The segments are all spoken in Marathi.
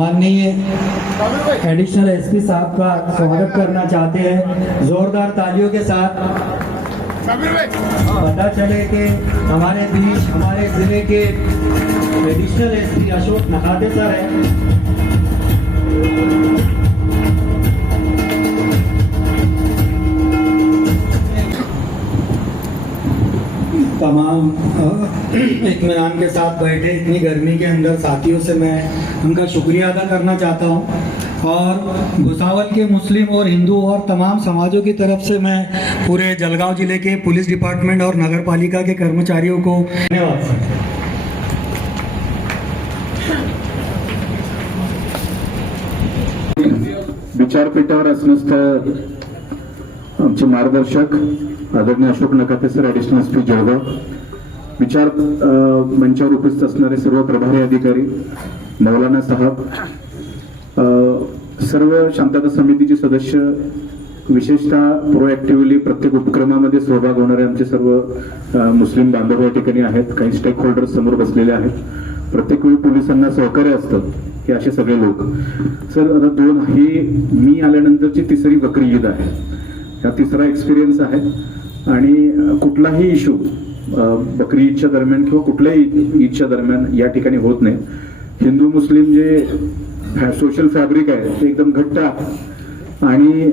माननीय एडिशनल एसपी साहब का स्वागत करना चाहते हैं। जोरदार तालियों के साथ। पता चले कि हमारे बीच, हमारे ज़िले के एडिशनल एसपी अशोक नहाते सर हैं। तमाम इत्मीनान के साथ बैठे इतनी गर्मी के अंदर, साथियों से मैं उनका शुक्रिया अदा करना चाहता हूँ। और भुसावल के मुस्लिम और हिंदू और तमाम समाजों की तरफ़ से मैं पूरे जलगांव ज़िले के पुलिस डिपार्टमेंट और नगर पालिका के कर्मचारियों को धन्यवाद आमचे मार्गदर्शक आदरणीय Ashok Nakate sir additional S P Jalgaon विचार मंचावर उपस्थित असणारे सर्व प्रभारी अधिकारी मौलाना साहब सर्व शांतता समितीचे सदस्य विशेषतः प्रोएक्टिव्हली प्रत्येक उपक्रमामध्ये सहभाग होणारे आमचे सर्व मुस्लिम बांधव या ठिकाणी आहेत. काही स्टेक होल्डर समोर बसलेले आहेत. प्रत्येक वेळी पोलिसांना सहकार्य असतं हे असे सगळे लोक. सर आता दोन ही मी आल्यानंतरची तिसरी बकरी ईद आहे. हा तिसरा एक्सपिरियन्स आहे. आणि कुठलाही इश्यू बकरी ईदच्या दरम्यान किंवा कुठल्याही ईदच्या दरम्यान या ठिकाणी होत नाही. हिंदू मुस्लिम जे सोशल फॅब्रिक आहे ते एकदम घट्ट आणि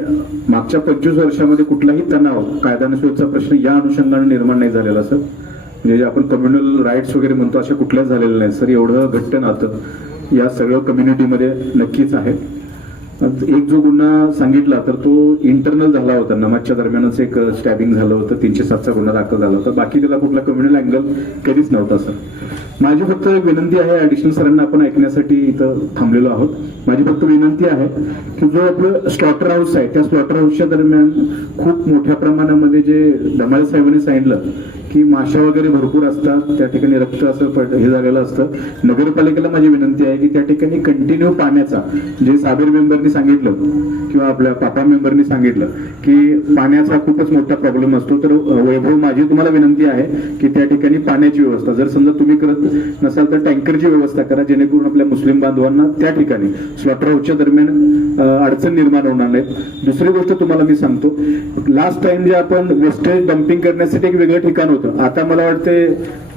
मागच्या पंचवीस वर्षामध्ये कुठलाही तणाव कायदा आणि प्रश्न या अनुषंगाने निर्माण नाही झालेला सर. म्हणजे जे आपण कम्युनल राईट्स वगैरे म्हणतो अशा कुठल्याच झालेल्या नाही सर. एवढं घट्ट नातं या सगळ्या कम्युनिटीमध्ये नक्कीच आहे. एक जो गुन्हा सांगितला तर तो इंटरनल झाला होता. नमाजच्या दरम्यानच एक स्टॅबिंग झालं होतं. तीनशे सातचा गुन्हा दाखल झाला होता. बाकी त्याला कुठला कम्युनल अँगल कधीच नव्हता सर माझी फक्त एक विनंती आहे ॲडिशनल सरांना आपण ऐकण्यासाठी इथं थांबलेलो आहोत. माझी फक्त विनंती आहे की जो आपलं स्लॉटर हाऊस आहे त्या स्लॉटर हाऊसच्या दरम्यान खूप मोठ्या प्रमाणामध्ये जे धमाल साहेबांनी सांगितलं की माशा वगैरे भरपूर असतात त्या ठिकाणी रक्त असं पड- हे झालेलं असतं. नगरपालिकेला माझी विनंती आहे की त्या ठिकाणी कंटिन्यू पाण्याचा जे साबीर मेंबरनी सांगितलं किंवा आपल्या पापा मेंबरनी सांगितलं की पाण्याचा खूपच मोठा प्रॉब्लेम असतो. तर वैभव माझी तुम्हाला विनंती आहे की त्या ठिकाणी पाण्याची व्यवस्था जर समजा तुम्ही करत नसाल तर टँकरची व्यवस्था करा जेणेकरून आपल्या मुस्लिम बांधवांना त्या ठिकाणी स्लॉटर हाऊसच्या दरम्यान अडचण निर्माण होणार नाहीत दुसरी गोष्ट तुम्हाला मी सांगतो लास्ट टाइम जे आपण वेस्टेज डम्पिंग करण्यासाठी एक वेगळं ठिकाण होतं. आता मला वाटते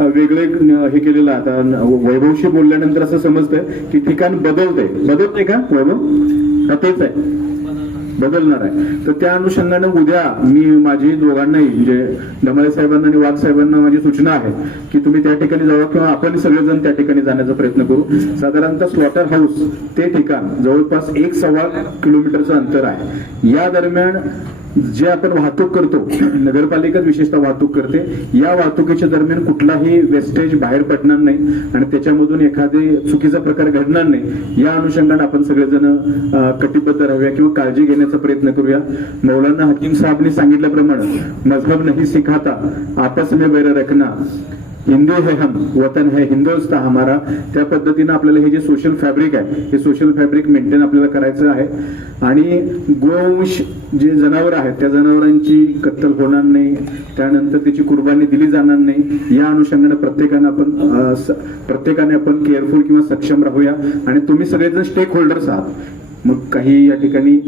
वेगळे हे केलेलं आता वैभवशी बोलल्यानंतर असं समजतंय की ठिकाण बदलतंय. बदलतंय का वैभव? का आहे. बदलणार आहे. तर त्या अनुषंगाने उद्या मी माझी दोघांनाही म्हणजे डमाळे साहेबांना आणि वाघ साहेबांना माझी सूचना आहे की तुम्ही त्या ठिकाणी जावा किंवा आपण सगळेजण त्या ठिकाणी जाण्याचा प्रयत्न करू. साधारणतः स्लॉटर हाऊस ते ठिकाण जवळपास एक सव्वा किलोमीटरचं अंतर आहे. या दरम्यान जे आपण वाहतूक करतो नगरपालिका विशेषतः वाहतूक करते या वाहतुकीच्या दरम्यान कुठलाही वेस्टेज बाहेर पडणार नाही आणि त्याच्यामधून एखादे चुकीचा प्रकार घडणार नाही या अनुषंगाने आपण सगळेजण कटिबद्ध राहूया किंवा काळजी घेण्याचा प्रयत्न करूया. मौलाना हकीम साहेबने सांगितल्याप्रमाणे मजहब नाही सिखाता आपस में बैर रखना. हिंदू है हम वतन है हिंदुस्तान हमारा. त्या पद्धतीनं आपल्याला हे जे सोशल फॅब्रिक आहे हे सोशल फॅब्रिक मेंटेन आपल्याला करायचं आहे. आणि गोवंश जे जनावर आहेत त्या जनावरांची कत्तल होणार नाही. त्यानंतर त्याची कुर्बानी दिली जाणार नाही. या अनुषंगाने प्रत्येकाने आपण प्रत्येकाने आपण केअरफुल किंवा सक्षम राहूया. आणि तुम्ही सगळेजण स्टेक होल्डर्स आहात. मग काही या ठिकाणी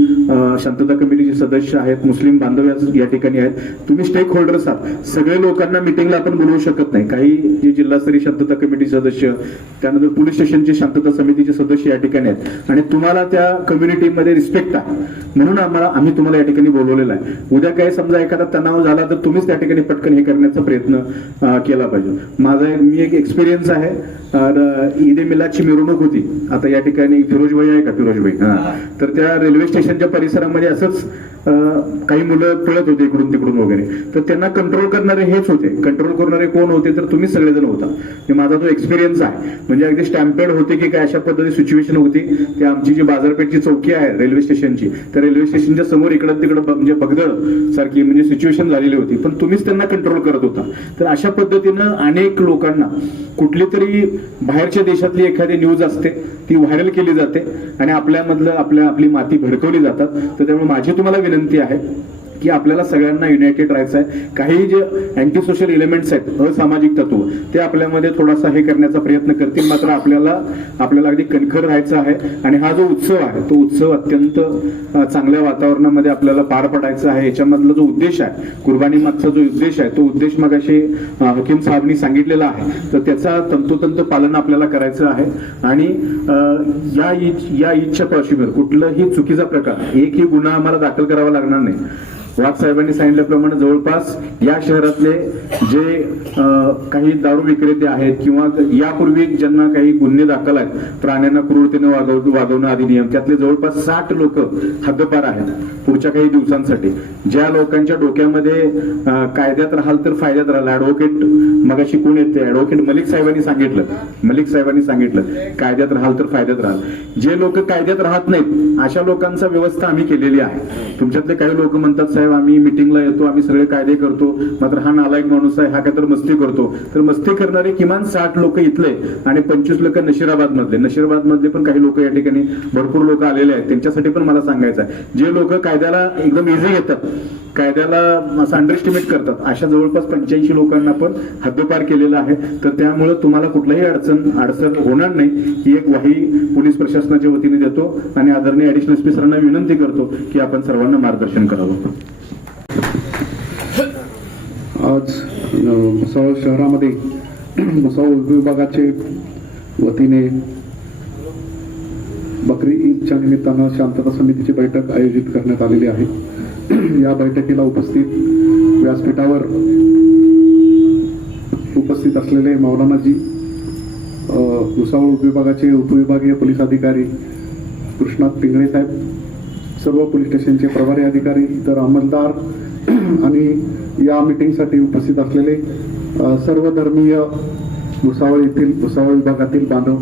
शांतता कमिटीचे सदस्य आहेत मुस्लिम बांधव या- या ठिकाणी आहेत. तुम्ही स्टेक होल्डर्स आहात. सगळे लोकांना मिटिंगला आपण बोलवू शकत नाही. काही जे जिल्हास्तरीय शांतता कमिटी सदस्य त्यानंतर पोलीस स्टेशनचे शांतता समितीचे सदस्य या ठिकाणी आहेत. आणि तुम्हाला त्या कम्युनिटीमध्ये रिस्पेक्ट आहे म्हणून आम्हाला आम्ही तुम्हाला या ठिकाणी बोलवलेलं आहे. उद्या काही समजा एखादा तणाव झाला तर तुम्हीच त्या ठिकाणी पटकन हे करण्याचा प्रयत्न केला पाहिजे. माझा मी एक एक्सपिरियन्स आहे. अ, ईद ए मिरवणूक होती. आता या ठिकाणी फिरोजभाई आहे का? फिरोजभाई हा. तर त्या रेल्वे स्टेशनच्या परिसरामध्ये असंच काही मुलं पळत होते इकडून तिकडून वगैरे. तर त्यांना कंट्रोल करणारे हेच होते. कंट्रोल करणारे कोण होते? तर तुम्ही सगळेजण होता. म्हणजे माझा तो एक्सपिरियन्स आहे म्हणजे अगदी स्टॅम्पेड होते की काय अशा पद्धती सिच्युएशन होती. की आमची जी बाजारपेठची चौकी आहे रेल्वे स्टेशनची त्या रेल्वे स्टेशनच्या समोर इकडं तिकडं म्हणजे बगदळ सारखी म्हणजे सिच्युएशन झालेली होती. पण तुम्हीच त्यांना कंट्रोल करत होता. तर अशा पद्धतीनं अनेक लोकांना कुठली तरी बाहेरच्या देशातली एखादी न्यूज असते ती व्हायरल केली जाते. आणि आपल्यामधलं आपल्या आपली माती भडकवली जातात. तर त्यामुळे माझी तुम्हाला विनंती आहे की आपल्याला सगळ्यांना युनायटेड राहायचं आहे. काही जे अँटी सोशल एलिमेंट्स आहेत असामाजिक तत्व ते आपल्यामध्ये थोडासा हे करण्याचा प्रयत्न करतील. मात्र आपल्याला आपल्याला अगदी कणखर राहायचं आहे. आणि हा जो उत्सव आहे तो उत्सव अत्यंत चांगल्या वातावरणामध्ये आपल्याला पार पडायचा आहे. याच्यामधला जो उद्देश आहे कुर्बानी मागचा जो उद्देश आहे तो उद्देश मग अशी हकीम साहेबांनी सांगितलेला आहे. तर त्याचा तंतोतंत पालन आपल्याला करायचं आहे. आणि या ईद या ईदच्या पार्श्वभूमीवर कुठलाही चुकीचा प्रकार एकही गुन्हा आम्हाला दाखल करावा लागणार नाही. वाघ साहेबांनी सांगितल्याप्रमाणे जवळपास या शहरातले जे काही दारू विक्रेते आहेत किंवा यापूर्वी ज्यांना काही गुन्हे दाखल आहेत प्राण्यांना क्रूरतेने वागव वागवणं अधिनियम त्यातले जवळपास साठ लोक हद्दपार आहेत पुढच्या काही दिवसांसाठी. ज्या लोकांच्या डोक्यामध्ये कायद्यात राहाल तर फायद्यात राहाल. ऍडव्होकेट मगाशी कोण येते ऍडव्होकेट मलिक साहेबांनी सांगितलं. मलिक साहेबांनी सांगितलं. कायद्यात राहाल तर फायद्यात राहाल. जे लोक कायद्यात राहत नाहीत अशा लोकांचा व्यवस्था आम्ही केलेली आहे. तुमच्यातले काही लोक म्हणतात साहेब आम्ही मिटिंगला येतो आम्ही सगळे कायदे करतो. मात्र हा नालायक माणूस आहे हा काय तर मस्ती करतो. तर मस्ती करणारे किमान साठ लोक इथले आणि पंचवीस लोक नशिराबाद मधले नशिराबाद मधले पण काही लोक या ठिकाणी भरपूर लोक आलेले आहेत. त्यांच्यासाठी पण मला सांगायचं आहे. जे लोक कायद्याला एकदम इझी घेतात कायद्याला असं अंडरस्टिमेट करतात अशा जवळपास पंच्याऐंशी लोकांना पण हद्दपार केलेलं आहे. तर त्यामुळे तुम्हाला कुठलाही अडचण अडचण होणार नाही. ही एक ग्वाही पोलीस प्रशासनाच्या वतीने देतो आणि आदरणीय ॲडिशनल एसपी विनंती करतो की आपण सर्वांना मार्गदर्शन करावं. आज भुसावळ शहरामध्ये भुसावळ विभागाचे वतीने बकरी ईदच्या निमित्तानं शांतता समितीची बैठक आयोजित करण्यात आलेली आहे. या बैठकीला उपस्थित व्यासपीठावर उपस्थित असलेले मौलानाजी भुसावळ उपविभागाचे उपविभागीय पोलीस अधिकारी कृष्णात पिंगळे साहेब सर्व पोलीस स्टेशनचे प्रभारी अधिकारी इतर अंमलदार आणि या मिटिंगसाठी उपस्थित असलेले सर्व धर्मीय भुसावळ येथील भुसावळ विभागातील बांधव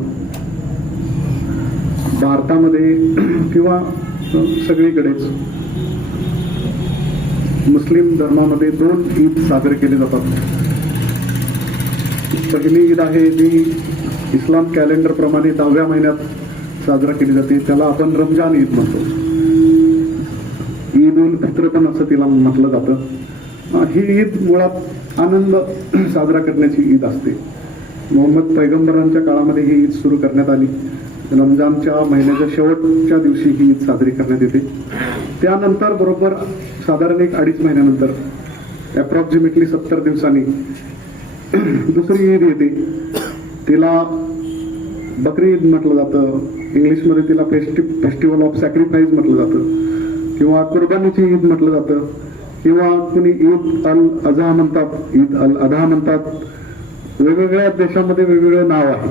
भारतामध्ये किंवा सगळीकडेच मुस्लिम धर्मामध्ये दोन ईद साजरे केले जातात. पहिली ईद आहे जी इस्लाम कॅलेंडर प्रमाणे दहाव्या महिन्यात साजरा केली जाते. त्याला आपण रमजान ईद म्हणतो. ईद उल फित्र पण असं तिला म्हटलं जातं. ही ईद मुळात आनंद साजरा करण्याची ईद असते. मोहम्मद पैगंबरांच्या काळामध्ये ही ईद सुरू करण्यात आली. रमजानच्या महिन्याच्या शेवटच्या दिवशी ही ईद साजरी करण्यात येते. त्यानंतर बरोबर साधारण एक अडीच महिन्यानंतर अप्रॉक्सिमेटली सत्तर दिवसांनी दुसरी ईद येते. तिला बकरी ईद म्हटलं जातं. इंग्लिशमध्ये तिला फेस्टिव फेस्टिवल ऑफ सॅक्रिफाईस म्हटलं जातं. किंवा कुर्बानीची ईद म्हटलं जातं. किंवा कुणी ईद अल अझा म्हणतात ईद अल अधा म्हणतात. वेगवेगळ्या देशामध्ये वेगवेगळं नाव आहे.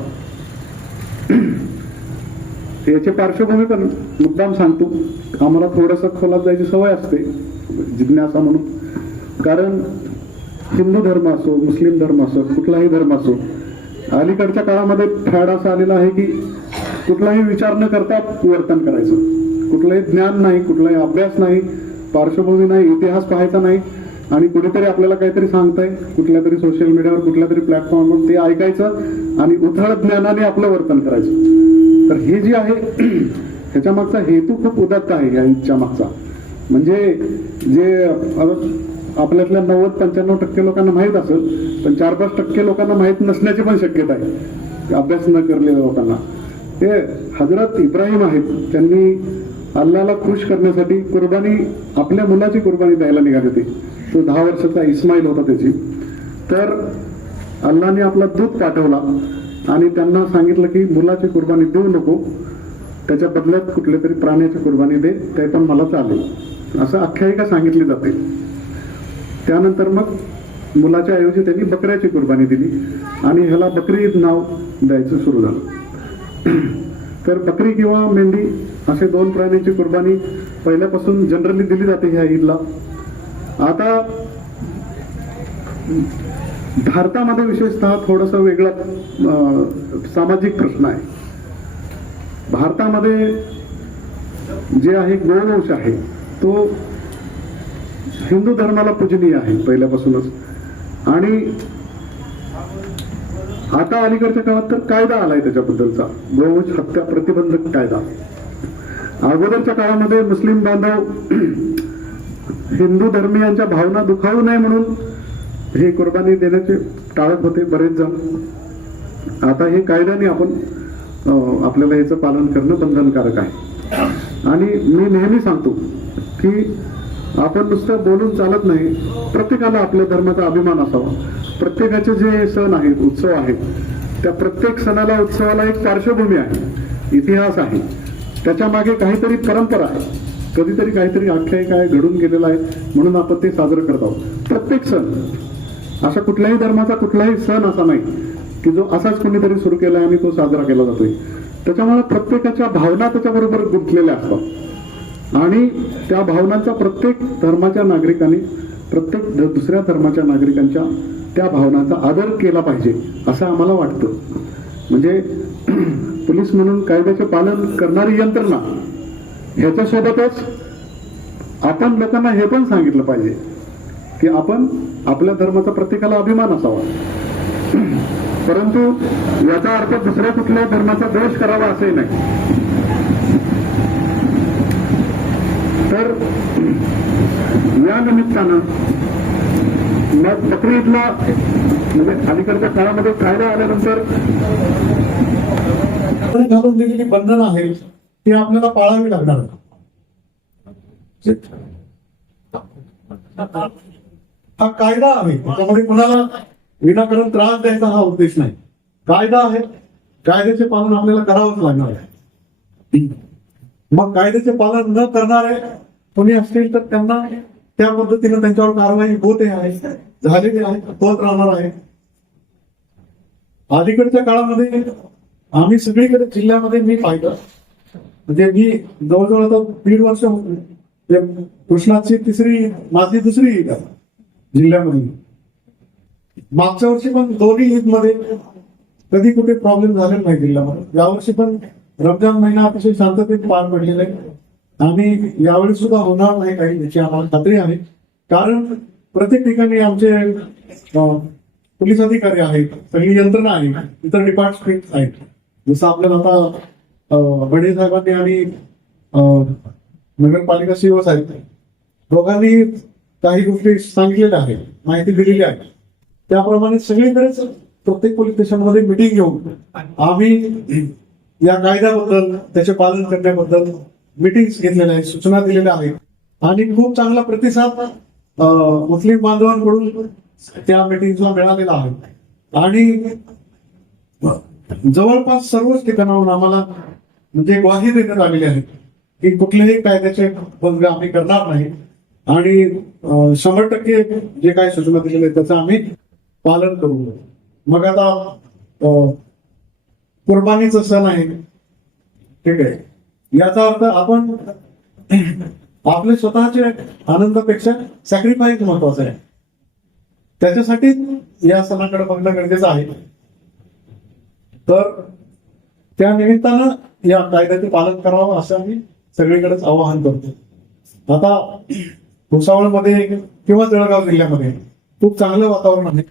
याची पार्श्वभूमी पण मुद्दाम सांगतो. आम्हाला थोडंसं खोलात जायची सवय असते जिज्ञासा म्हणून. कारण हिंदू धर्म असो मुस्लिम धर्म असो कुठलाही धर्म असो अलीकडच्या काळामध्ये फॅड असा आलेला आहे की कुठलाही विचार न करता वर्तन करायचं. कुठलंही ज्ञान नाही कुठलाही अभ्यास नाही पार्श्वभूमी नाही इतिहास पाहायचा नाही आणि कुठेतरी आपल्याला काहीतरी सांगताय कुठल्या तरी सोशल मीडियावर कुठल्या तरी प्लॅटफॉर्मवर ते ऐकायचं आणि उथळ ज्ञानाने आपलं वर्तन करायचं. तर हे जे आहे ह्याच्या मागचा हेतू खूप उदात्त आहे या इच्छा मागचा. म्हणजे जे आपल्यातल्या नव्वद पंच्याण्णव टक्के लोकांना माहीत असेल पण चार पाच टक्के लोकांना माहीत नसण्याची पण शक्यता आहे. अभ्यास न करलेल्या लोकांना. ते हजरत इब्राहिम आहेत त्यांनी अल्लाला खुश करण्यासाठी कुर्बानी आपल्या मुलाची कुर्बानी द्यायला निघाली होती. तो दहा वर्षाचा इस्माईल होता त्याची. तर अल्लाने आपला दूध पाठवला आणि त्यांना सांगितलं की मुलाची कुर्बानी देऊ नको. त्याच्या बदल्यात कुठल्या तरी प्राण्याची कुर्बानी दे. ते पण मला चालेल. असं आख्यायिका सांगितली जाते. त्यानंतर मग मुलाच्या ऐवजी त्यांनी बकऱ्याची कुर्बानी दिली आणि ह्याला बकरी नाव द्यायचं सुरू झालं. तर बकरी किंवा मेंढी असे दोन प्राण्यांची कुर्बानी पहिल्यापासून जनरली दिली जाते ह्या ईदला. आता भारतामध्ये विशेषतः थोडस वेगळा अं, सामाजिक प्रश्न आहे. भारतामध्ये जे आहे गोवंश आहे तो हिंदू धर्माला पूजनीय आहे पहिल्यापासूनच. आणि आता अलीकडच्या काळात तर कायदा आलाय त्याच्याबद्दलचा. गोवंश हत्या प्रतिबंधक कायदा. अगोदरच्या काळामध्ये मुस्लिम बांधव हिंदू धर्मीयांच्या भावना दुखावू नये म्हणून हे कुर्बानी देण्याचे टाळत होते बरेच जण. आता हे कायद्याने आपण आपल्याला याचं पालन करणं बंधनकारक आहे. आणि मी नेहमी सांगतो की आपण नुसतं बोलून चालत नाही प्रत्येकाला आपल्या धर्माचा अभिमान असावा. प्रत्येकाचे जे सण आहेत उत्सव आहेत त्या प्रत्येक सणाला उत्सवाला एक पार्श्वभूमी आहे. इतिहास आहे. त्याच्यामागे काहीतरी परंपरा आहे कधीतरी काहीतरी आख्यायिका आहे घडून गेलेला आहे म्हणून आपण ते साजरं करत आहोत. प्रत्येक सण असा कुठल्याही धर्माचा कुठलाही सण असा नाही की जो असाच कोणीतरी सुरू केला आणि तो साजरा केला जातोय. त्याच्यामुळे प्रत्येकाच्या भावना त्याच्याबरोबर गुंतलेल्या असतात. आणि त्या भावनांचा प्रत्येक धर्माच्या नागरिकांनी प्रत्येक दुसऱ्या धर्माच्या नागरिकांच्या त्या भावनांचा आदर केला पाहिजे असं आम्हाला वाटतं. म्हणजे पोलीस म्हणून कायद्याचे पालन करणारी यंत्रणा. ह्याच्यासोबतच आपण लोकांना हे पण सांगितलं पाहिजे की आपण आपल्या धर्माचा प्रत्येकाला अभिमान असावा. परंतु याचा अर्थ दुसऱ्या कुठल्या धर्माचा द्वेष करावा असंही नाही. तर या निमित्तानं मग बकरीदला म्हणजे अलीकडच्या काळामध्ये कायदा आल्यानंतर घालून दिलेली बंधन आहेत ती आपल्याला पाळावी लागणार हा कायदा आहे त्याच्यामध्ये कुणाला विनाकारण त्रास द्यायचा हा उद्देश नाही. कायदा आहे कायद्याचे पालन आपल्याला करावंच लागणार आहे. मग कायद्याचे पालन न करणारे कोणी असतील तर त्यांना त्या पद्धतीने त्यांच्यावर कारवाई होते आहे. झालेली आहे होत राहणार आहे. अलीकडच्या काळामध्ये आम्ही सगळीकडे जिल्ह्यामध्ये मी पाहिलं. म्हणजे मी जवळजवळ आता दीड वर्ष होते. म्हणजे कृष्णाची तिसरी माझी दुसरी ईद जिल्ह्यामध्ये. मागच्या वर्षी पण दोन्ही ईदमध्ये कधी कुठे प्रॉब्लेम झाले नाही जिल्ह्यामध्ये. यावर्षी पण रमजान महिना अतिशय शांततेत पार पडलेला आहे. आणि यावेळी सुद्धा होणार नाही काही याची आम्हाला खात्री आहे. कारण प्रत्येक ठिकाणी आमचे पोलीस अधिकारी आहेत सगळी यंत्रणा आहे इतर डिपार्टमेंट आहेत. जसं आपल्याला आता बडे साहेबांनी आणि नगरपालिका सीओ साहेब दोघांनी काही गोष्टी सांगितलेल्या आहेत माहिती दिलेली आहे. त्याप्रमाणे सगळीकडेच प्रत्येक पोलीस स्टेशनमध्ये मिटिंग घेऊन आम्ही या कायद्याबद्दल त्याचे पालन करण्याबद्दल मिटिंग्स घेतलेल्या आहेत सूचना दिलेल्या आहेत. आणि खूप चांगला प्रतिसाद मुस्लिम बांधवांकडून त्या मिटिंगला मिळालेला आहे. आणि जवळपास सर्वच ठिकाणाहून आम्हाला म्हणजे ग्वाही देण्यात आलेली आहे की कुठलेही कायद्याचे भंग आम्ही करणार नाही. आणि शंभर टक्के जे काही सूचना दिलेल्या आहेत त्याचं आम्ही पालन करू. मग आता अं, कुर्बानीचा सण आहे. ठीक आहे. याचा अर्थ आपण आपले स्वतःचे आनंदापेक्षा सॅक्रिफाईस महत्वाचं आहे. त्याच्यासाठी या सणाकडे बघणं गरजेचं आहे. तर त्या निमित्तानं या कायद्याचे पालन करावं असं आम्ही सगळीकडेच आवाहन करतो. आता भुसावळमध्ये किंवा जळगाव जिल्ह्यामध्ये खूप चांगलं वातावरण आहे.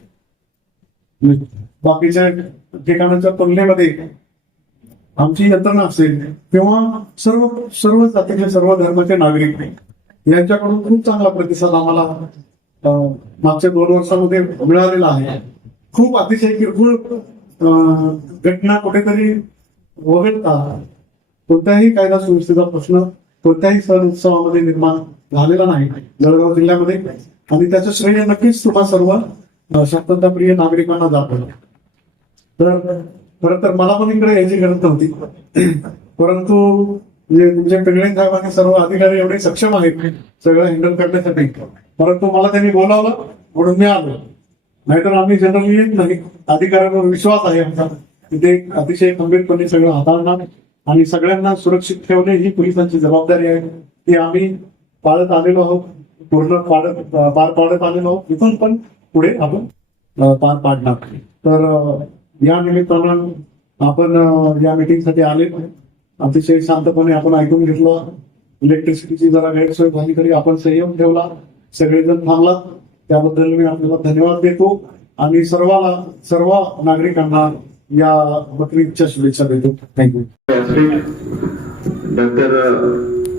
बाकीच्या ठिकाणाच्या तुलनेमध्ये आमची यंत्रणा असेल किंवा सर्व सर्व जातीचे सर्व धर्माचे नागरिक यांच्याकडून खूप चांगला प्रतिसाद आम्हाला अं, मागच्या दोन वर्षामध्ये मिळालेला आहे. खूप अतिशय किरकोळ घटना कुठेतरी वगळता कोणत्याही कायदा सुव्यवस्थेचा प्रश्न कोणत्याही सण उत्सवामध्ये निर्माण झालेला नाही जळगाव जिल्ह्यामध्ये. आणि त्याचं श्रेय नक्कीच तुम्हा सर्व अं, शांतताप्रिय नागरिकांना जातं. तर खरं तर मला पण इकडे यायची गरज नव्हती. परंतु म्हणजे पिंगळे साहेबांनी सर्व अधिकारी एवढे सक्षम आहेत सगळं हँडल करण्यासाठी. परंतु मला त्यांनी बोलावलं म्हणून मी आलो. नाहीतर आम्ही जनरली येत नाही. अधिकाऱ्यांवर विश्वास आहे आमचा. तिथे ते अतिशय गंभीरपणे सगळं हाताळणार आणि सगळ्यांना सुरक्षित ठेवणे ही पोलिसांची जबाबदारी आहे. ती आम्ही पाळत आलेलो आहोत. पूर्ण पाडत पार पाडत आलेलो आहोत. इथून पण पुढे आपण पार पाडणार. तर या निमित्तानं आपण या मिटिंगसाठी आले. अतिशय शांतपणे आपण ऐकून घेतलं. इलेक्ट्रिसिटीची जरा गैरसोय झाली तरी आपण संयम ठेवला. सगळेजण थांबला. त्याबद्दल मी आपल्याला धन्यवाद देतो. आणि सर्वाला सर्व नागरिकांना या बकरीदच्या शुभेच्छा देतो. थँक्यू डॉक्टर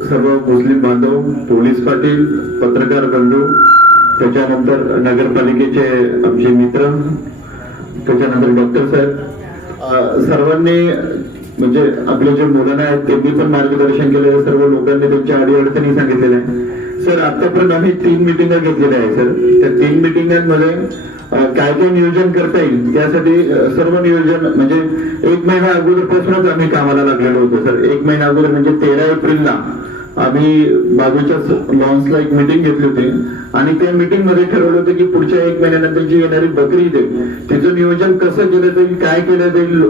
सर्व मुस्लिम बांधव पोलीस पाटील पत्रकार बंधू त्याच्यानंतर नगरपालिकेचे आमचे मित्र त्याच्यानंतर डॉक्टर साहेब सर्वांनी म्हणजे आपले जे मुलांना आहेत त्यांनी पण मार्गदर्शन केलं सर्व लोकांनी त्यांच्या अडीअडचणी सांगितलेल्या सर आतापर्यंत आम्ही तीन मिटिंग घेतलेल्या आहेत सर. त्या तीन मिटिंगांमध्ये काय काय नियोजन करता येईल त्यासाठी सर्व नियोजन म्हणजे एक महिना अगोदरपासूनच आम्ही कामाला लागलेलो होतो सर. एक महिना अगोदर म्हणजे तेरा एप्रिलला आम्ही बाजूच्याच लॉन्सला एक मिटिंग घेतली होती. आणि त्या मिटिंगमध्ये ठरवलं होतं की पुढच्या एक महिन्यानंतर जी येणारी बकरी ईद आहे त्याचं नियोजन कसं केलं जाईल काय केलं जाईल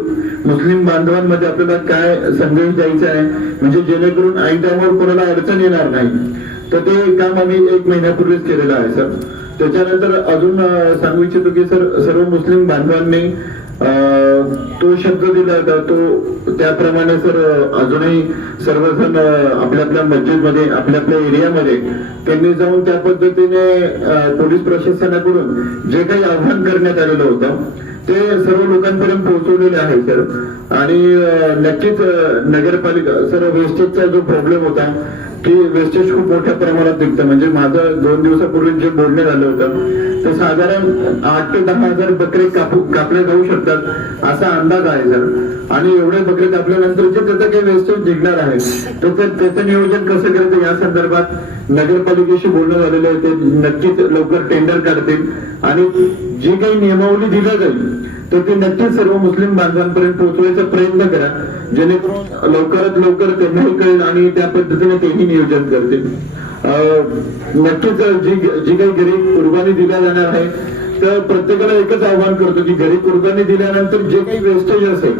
मुस्लिम बांधवांमध्ये आपल्याला काय संदेश द्यायचा आहे? म्हणजे जेणेकरून आई कोणाला अडचण येणार नाही. तर ते काम आम्ही एक महिन्यापूर्वीच केलेलं आहे सर. त्याच्यानंतर अजून सांगू इच्छितो की सर सर्व मुस्लिम बांधवांनी तो शब्द दिला होता तो त्याप्रमाणे सर अजूनही सर्वजण आपल्या आपल्या मस्जिदमध्ये आपल्या आपल्या एरियामध्ये त्यांनी जाऊन त्या पद्धतीने पोलीस प्रशासनाकडून जे काही आव्हान करण्यात आलेलं होतं ते सर्व लोकांपर्यंत पोहोचवलेले आहे सर. आणि नक्कीच नगरपालिका सर वेस्टेजचा जो प्रॉब्लेम होता की वेस्टेज खूप मोठ्या प्रमाणात निघतं. म्हणजे माझं दोन दिवसापूर्वी जे बोलणं झालं होतं ते साधारण आठ ते दहा हजार बकरे कापू कापले जाऊ शकतात असा अंदाज आहे सर. आणि एवढे बकरे कापल्यानंतर जे त्याचं काही वेस्टेज निघणार आहे त्याचं त्याचं नियोजन कसं करायचं या संदर्भात नगरपालिकेशी बोलणं झालेलं आहे ते नक्कीच लवकर टेंडर काढतील. आणि जी काही नियमावली दिल्या जाईल तर ते नक्कीच सर्व मुस्लिम बांधवांपर्यंत पोहोचवायचा प्रयत्न करा. जेणेकरून लवकरात लवकर त्यांनाही कळेल आणि त्या पद्धतीने तेही नियोजन करतील नक्कीच जी जी काही घरी कुर्बानी दिल्या जाणार आहे तर प्रत्येकाला एकच आव्हान करतो की घरी कुर्बानी दिल्यानंतर जे काही वेस्टेज असेल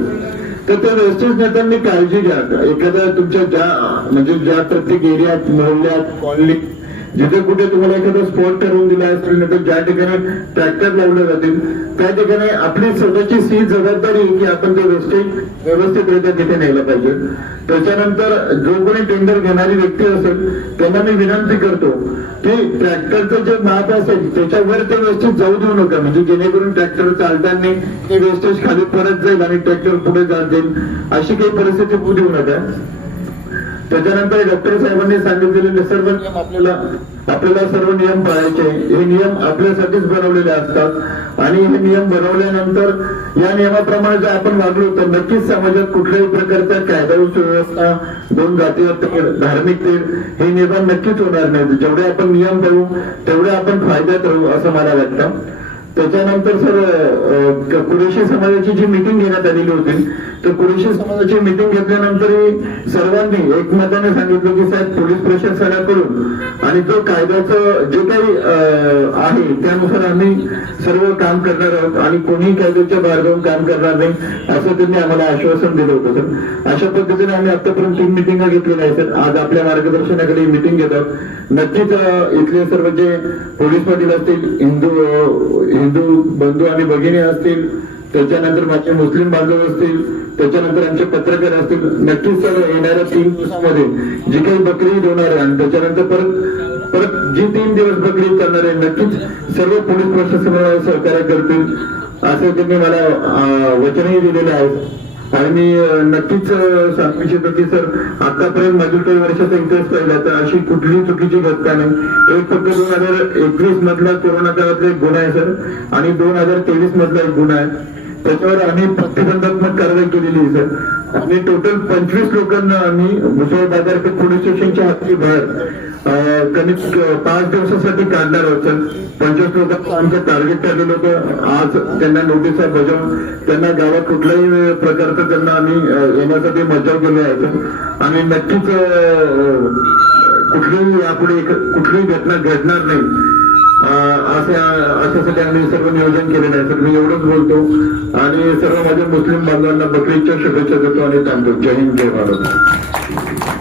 तर त्या वेस्टेज नेत्यांनी काळजी घ्या. एखाद्या तुमच्या ज्या म्हणजे ज्या प्रत्येक एरियात मोहल्ल्यात कॉलनीत जिथे कुठे तुम्हाला एखादा स्पॉट ठरवून दिला असेल नाही तर ज्या ठिकाणी ट्रॅक्टर लावले जातील त्या ठिकाणी आपली स्वतःची सी जबाबदारी की आपण ते रस्ते व्यवस्थितरित्या तिथे न्यायला पाहिजे. त्याच्यानंतर जो कोणी टेंडर घेणारी व्यक्ती असेल त्यांना मी विनंती करतो की ट्रॅक्टरचं जे माप असेल त्याच्यावर ते व्यवस्थित जाऊ देऊ नका. म्हणजे जेणेकरून ट्रॅक्टर चालताना ते वेस्टेज खाली परत जाईल आणि ट्रॅक्टर पुढे जाईल अशी काही परिस्थिती होऊ देऊ नका. त्याच्यानंतर डॉक्टर साहेबांनी सांगितलेले सर्व नियम आपल्याला आपल्याला सर्व नियम पाळायचे हे नियम आपल्यासाठीच बनवलेले असतात. आणि हे नियम बनवल्यानंतर या नियमाप्रमाणे जर आपण वागलो तर नक्कीच समाजात कुठल्याही प्रकारचा कायदा सुव्यवस्था दोन तेढ, धार्मिक तेढ हे निर्माण नक्कीच होणार नाही जेवढे आपण नियम पाळू तेवढे आपण फायद्यात राहू असं मला वाटतं. त्याच्यानंतर सर कुरेशी समाजाची जी मिटिंग घेण्यात आलेली होती तर कुरेशी समाजाची मिटिंग घेतल्यानंतर सर्वांनी एकमताने सांगितलं की साहेब पोलीस प्रशासनाकडून आणि जो कायद्याचं जे काही आहे त्यानुसार आम्ही सर्व काम करणार आहोत आणि कोणीही कायद्याच्या बाहेर जाऊन काम करणार नाही असं त्यांनी आम्हाला आश्वासन दिलं होतं सर. अशा पद्धतीने आम्ही आतापर्यंत तीन मिटिंगा घेतलेल्या आहेत सर. आज आपल्या मार्गदर्शनाकडे मिटिंग घेतात नक्कीच इथले सर्व जे पोलीस पाटील असतील हिंदू हिंदू बंधू आणि भगिनी असतील त्याच्यानंतर माझे मुस्लिम बांधव असतील त्याच्यानंतर आमचे पत्रकार असतील नक्कीच सर येणाऱ्या तीन दिवसामध्ये जी काही बकरी होणार आहे आणि त्याच्यानंतर परत परत जी तीन दिवस बकरी करणार आहे नक्कीच सर्व पोलीस प्रशासनाला सहकार्य करतील असं त्यांनी मला वचनही दिलेलं आहे आणि मी नक्कीच सांगू इच्छितो की सर आतापर्यंत मागील काही वर्षाचा इतिहास पाहिला तर अशी कुठलीही चुकीची घटना नाही. एक फक्त दोन हजार एकवीस मधला कोरोना काळातला एक गुन्हा आहे सर. आणि दोन हजार तेवीस मधला एक गुन्हा आहे. त्याच्यावर आम्ही प्रतिबंधात्मक कारवाई केलेली आहे आणि टोटल पंचवीस लोकांना आम्ही भुसावळ बाजारपेठ पोलीस स्टेशनच्या हाती बाहेर कमीत पाच दिवसासाठी काढणार होतं पंचवीस लोकांचं आमचं टार्गेट ठरलेलं होतं. आज त्यांना नोटिसा बजावून. त्यांना गावात कुठल्याही प्रकारचं त्यांना आम्ही येण्यासाठी मज्जाव केला आहे आणि नक्कीच कुठलीही यापुढे कुठलीही घटना घडणार नाही. अशा अशासाठी आम्ही सर्व नियोजन केलेलं आहे. सर मी एवढंच बोलतो. आणि सर्व माझ्या मुस्लिम बांधवांना बकरीच्या शुभेच्छा देतो आणि थांबतो जय हिंद जय भारत.